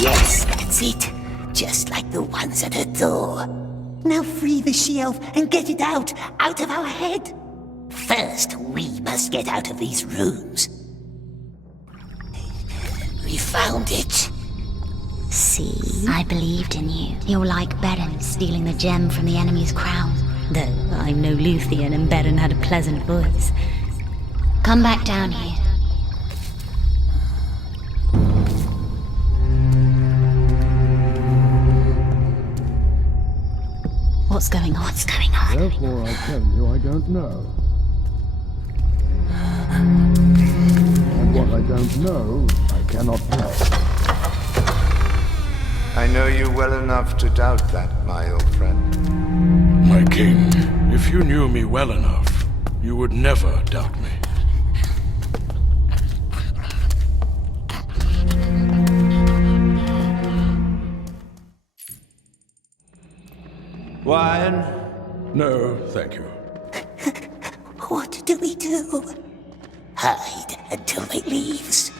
Yes, that's it. Just like the ones at her door. Now free the she-elf and get it out of our head. First, we must get out of these rooms. We found it. See? I believed in you. You're like Beren stealing the gem from the enemy's crown. Though I'm no Luthien and Beren had a pleasant voice. Come back down here. What's going on? What's going on? Therefore, I tell you I don't know. And what I don't know, I cannot tell. I know you well enough to doubt that, my old friend. My king, if you knew me well enough, you would never doubt me. Wine? No, thank you. What do we do? Hide until they leaves.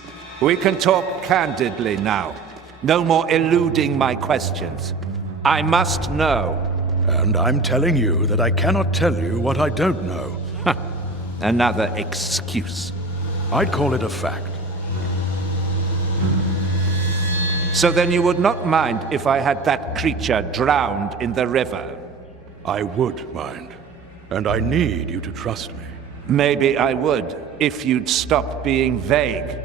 We can talk candidly now. No more eluding my questions. I must know. And I'm telling you that I cannot tell you what I don't know. Another excuse. I'd call it a fact. So then you would not mind if I had that creature drowned in the river? I would mind. And I need you to trust me. Maybe I would, if you'd stop being vague.